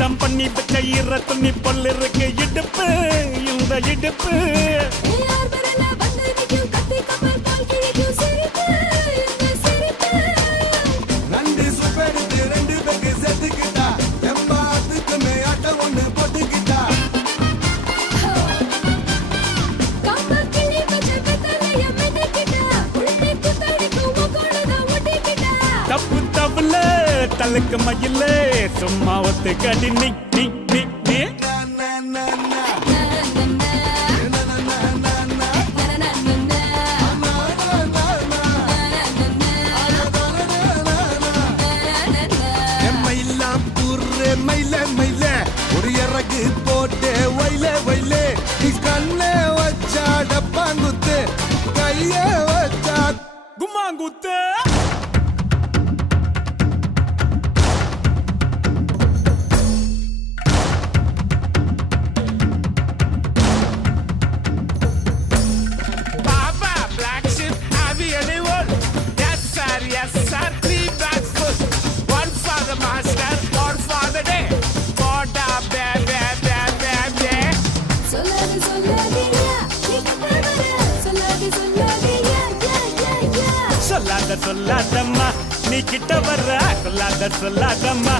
சுத்தம் பண்ணி வச்ச ஈர துணி பொல் இருக்கு இடுப்பு இந்த இடுப்பு நண்டு சுப்பெடுத்து 2 பேருக்கு செத்துக்கிட்டா எம்மாத்துக்கு மேயாட்ட ஒண்ணு போட்டுக்கிட்டா தப்பு தப்புல தலுக்கு மயில சும்மா ஒத்து கடி நீ நீ நீ நீ மயில மயில ஒரு இறகு போட்டு வயல வயல கண்ண வச்சா டப்பாங்குத்து கைய வச்சா கும்மாங்குத்து Papa, black sheep, have you anyone? Yes sir, 3 bags full. One for the master, one for the day. Poda, be, be, be, be, be. சொல்லாதம்மா நீ கிட்ட வர்ற சொல்லாதம்மா